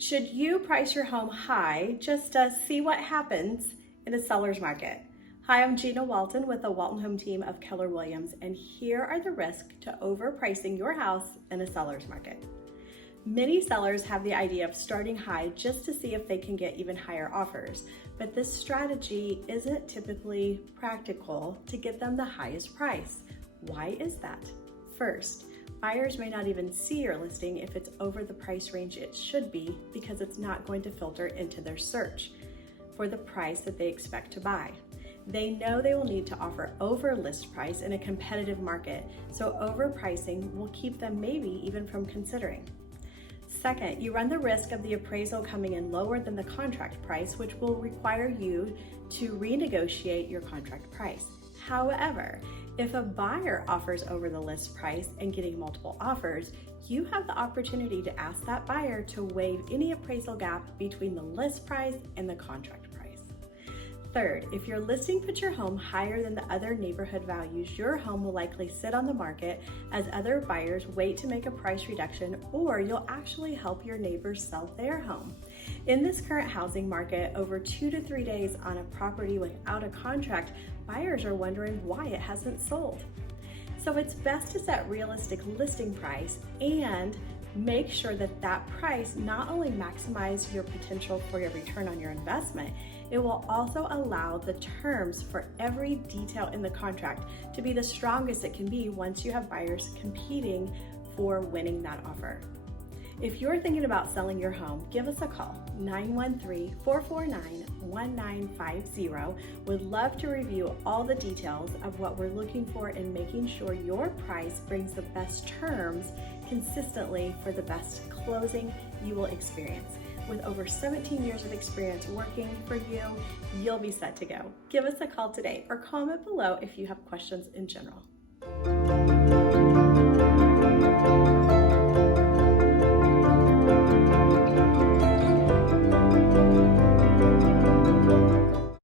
Should you price your home high just to see what happens in a seller's market? Hi, I'm Gina Walton with the Walton Home team of Keller Williams, and here are the risks to overpricing your house in a seller's market. Many sellers have the idea of starting high just to see if they can get even higher offers, but this strategy isn't typically practical to get them the highest price. Why is that? First, buyers may not even see your listing if it's over the price range it should be because it's not going to filter into their search for the price that they expect to buy. They know they will need to offer over list price in a competitive market, so overpricing will keep them maybe even from considering. Second, you run the risk of the appraisal coming in lower than the contract price, which will require you to renegotiate your contract price. However, if a buyer offers over the list price and getting multiple offers, you have the opportunity to ask that buyer to waive any appraisal gap between the list price and the contract price. Third, if your listing puts your home higher than the other neighborhood values, your home will likely sit on the market as other buyers wait to make a price reduction, or you'll actually help your neighbors sell their home. In this current housing market, over 2 to 3 days on a property without a contract, buyers are wondering why it hasn't sold. So it's best to set realistic listing price and make sure that that price not only maximizes your potential for your return on your investment, it will also allow the terms for every detail in the contract to be the strongest it can be once you have buyers competing for winning that offer. If you're thinking about selling your home, give us a call, 913-449-1950. Would love to review all the details of what we're looking for in making sure your price brings the best terms consistently for the best closing you will experience. With over 17 years of experience working for you, you'll be set to go. Give us a call today or comment below if you have questions in general.